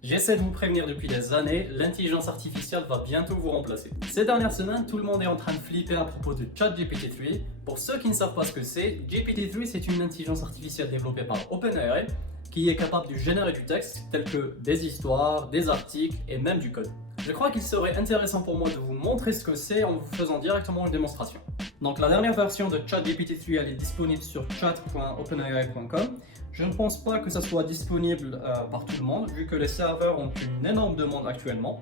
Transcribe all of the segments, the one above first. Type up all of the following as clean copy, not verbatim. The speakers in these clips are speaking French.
J'essaie de vous prévenir depuis des années, l'intelligence artificielle va bientôt vous remplacer. Ces dernières semaines, tout le monde est en train de flipper à propos de ChatGPT-3. Pour ceux qui ne savent pas ce que c'est, GPT-3 c'est une intelligence artificielle développée par OpenAI qui est capable de générer du texte tel que des histoires, des articles et même du code. Je crois qu'il serait intéressant pour moi de vous montrer ce que c'est en vous faisant directement une démonstration. Donc la dernière version de ChatGPT-3 elle est disponible sur chat.openai.com. Je ne pense pas que ça soit disponible par tout le monde vu que les serveurs ont une énorme demande actuellement.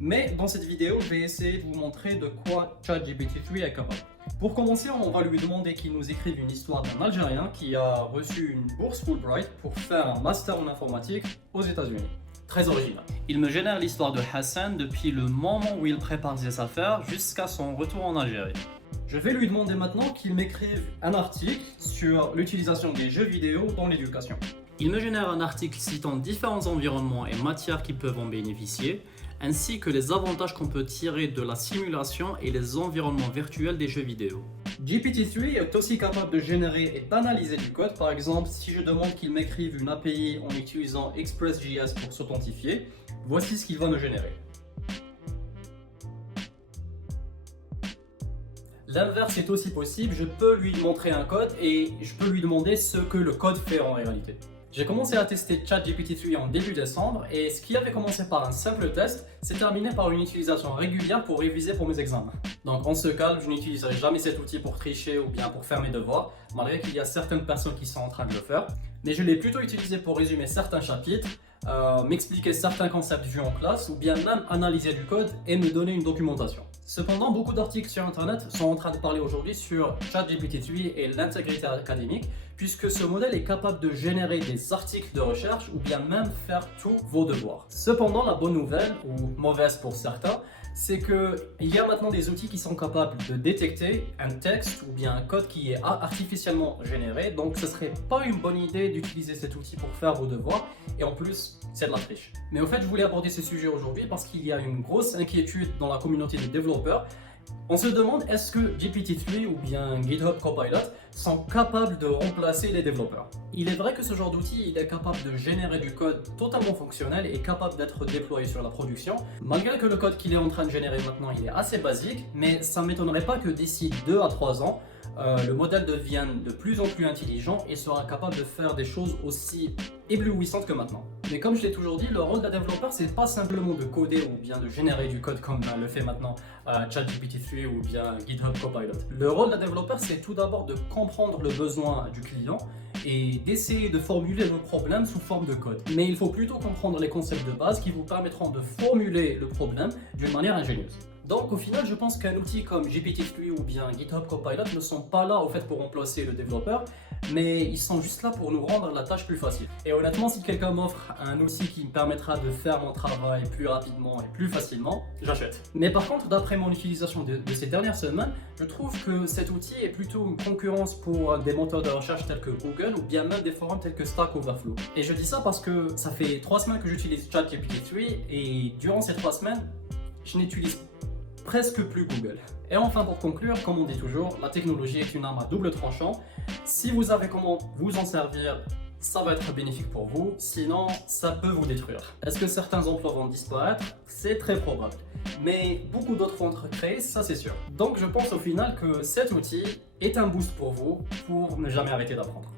Mais dans cette vidéo, je vais essayer de vous montrer de quoi ChatGPT-3 est capable. Pour commencer, on va lui demander qu'il nous écrive une histoire d'un Algérien qui a reçu une bourse Fulbright pour faire un master en informatique aux États-Unis. Très original. Il me génère l'histoire de Hassan depuis le moment où il prépare ses affaires jusqu'à son retour en Algérie. Je vais lui demander maintenant qu'il m'écrive un article sur l'utilisation des jeux vidéo dans l'éducation. Il me génère un article citant différents environnements et matières qui peuvent en bénéficier, ainsi que les avantages qu'on peut tirer de la simulation et les environnements virtuels des jeux vidéo. GPT-3 est aussi capable de générer et d'analyser du code. Par exemple, si je demande qu'il m'écrive une API en utilisant Express.js pour s'authentifier, voici ce qu'il va me générer. L'inverse est aussi possible, je peux lui montrer un code et je peux lui demander ce que le code fait en réalité. J'ai commencé à tester ChatGPT-3 en début décembre et ce qui avait commencé par un simple test s'est terminé par une utilisation régulière pour réviser pour mes examens. Donc en ce cas, je n'utiliserai jamais cet outil pour tricher ou bien pour faire mes devoirs, malgré qu'il y a certaines personnes qui sont en train de le faire. Mais je l'ai plutôt utilisé pour résumer certains chapitres, m'expliquer certains concepts vus en classe ou bien même analyser du code et me donner une documentation. Cependant, beaucoup d'articles sur internet sont en train de parler aujourd'hui sur ChatGPT-3 et l'intégrité académique, puisque ce modèle est capable de générer des articles de recherche ou bien même faire tous vos devoirs. Cependant, la bonne nouvelle, ou mauvaise pour certains, c'est qu'il y a maintenant des outils qui sont capables de détecter un texte ou bien un code qui est artificiellement généré, donc ce serait pas une bonne idée d'utiliser cet outil pour faire vos devoirs, et en plus, c'est de la triche. Mais au fait, je voulais aborder ce sujet aujourd'hui parce qu'il y a une grosse inquiétude dans la communauté des développeurs. On se demande est-ce que GPT-3 ou bien GitHub Copilot sont capables de remplacer les développeurs. Il est vrai que ce genre d'outil est capable de générer du code totalement fonctionnel et capable d'être déployé sur la production. Malgré que le code qu'il est en train de générer maintenant il est assez basique, mais ça ne m'étonnerait pas que d'ici 2 à 3 ans, le modèle devienne de plus en plus intelligent et sera capable de faire des choses aussi éblouissantes que maintenant. Mais comme je l'ai toujours dit, le rôle d'un développeur, c'est pas simplement de coder ou bien de générer du code comme le fait maintenant ChatGPT-3 ou bien GitHub Copilot. Le rôle d'un développeur, c'est tout d'abord de comprendre le besoin du client et d'essayer de formuler le problème sous forme de code. Mais il faut plutôt comprendre les concepts de base qui vous permettront de formuler le problème d'une manière ingénieuse. Donc au final, je pense qu'un outil comme GPT-3 ou bien GitHub Copilot ne sont pas là au fait pour remplacer le développeur, mais ils sont juste là pour nous rendre la tâche plus facile. Et honnêtement, si quelqu'un m'offre un outil qui me permettra de faire mon travail plus rapidement et plus facilement, j'achète. Mais par contre, d'après mon utilisation de ces dernières semaines, je trouve que cet outil est plutôt une concurrence pour des moteurs de recherche tels que Google ou bien même des forums tels que Stack Overflow. Et je dis ça parce que ça fait 3 semaines que j'utilise ChatGPT-3 et durant ces 3 semaines, je n'utilise presque plus Google. Et enfin pour conclure, comme on dit toujours, la technologie est une arme à double tranchant. Si vous savez comment vous en servir, ça va être bénéfique pour vous, sinon ça peut vous détruire. Est-ce que certains emplois vont disparaître? C'est très probable. Mais beaucoup d'autres vont être créés, ça c'est sûr. Donc je pense au final que cet outil est un boost pour vous, pour ne jamais arrêter d'apprendre.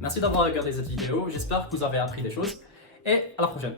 Merci d'avoir regardé cette vidéo, j'espère que vous avez appris des choses et à la prochaine.